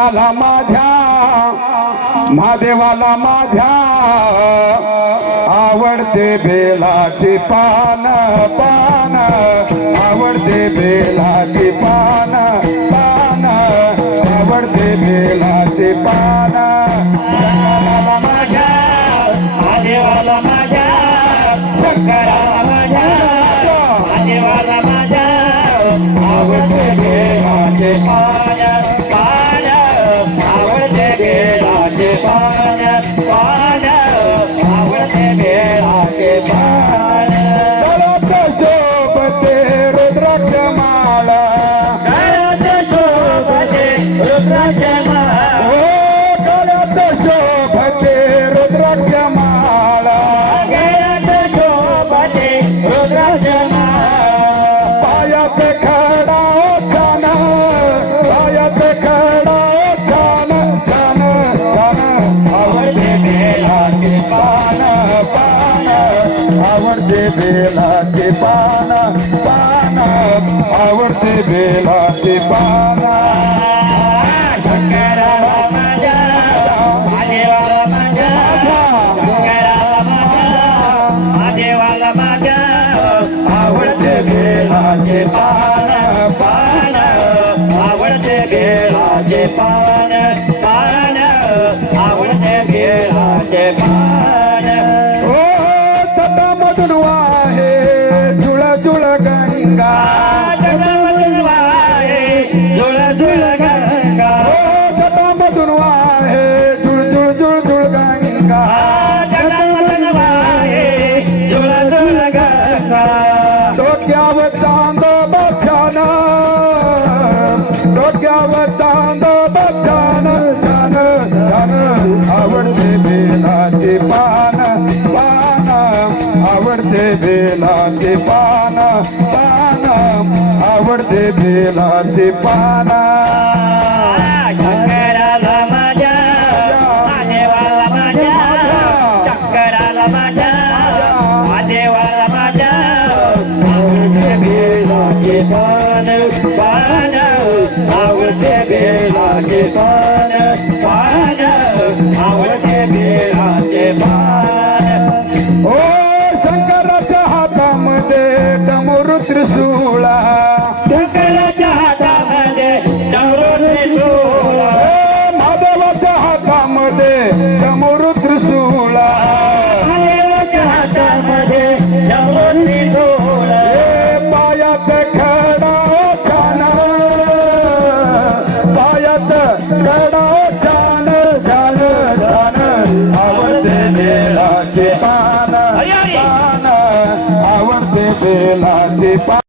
महादेवाला माझ्या महादेवाला माझ्या आवडते बेलाची पान पान आवडते बेलाची पान पान आवडते बेलाची पान. माझ्या महादेवाला माझ्या शंकराला माझ्या महादेवाला माझ्या आवडते बेलाचे पान. रुद्रमाला करत शोभते रुद्रमाला हो करत शोभते रुद्रमाला करत शोभते रुद्रमाला पायत खडा खान पायत खडा खान खान खान। आवडते बेलाचे पान पान। आवडते बेलाचे पान। महादेवाला माझ्या आवडते बेलाचे पान पान आवडते बेलाचे पान पान आवडते बेलाचे पान ओ सदा मधून झुळ गंगा ओ वाहे जुळ जुळ जुळ जुळ गंगा जगमधून वाहे झुळ झुळ गंगा डोक्यावर चांदो बछान डोक्यावर चांद ते पान पान आवडते बेलाचे पान. शंकराला माझ्या आवडते भेला ते आवडते पान पान आवडते डमरू त्रिशूळा शंकराच्या हातामध्ये सोळा. ए, महादेवाच्या हातामध्ये डमरू त्रिशूळा महादेवाच्या हातामध्ये. ए, पायात खडा छान पायात खडा बेलाचे पान हरी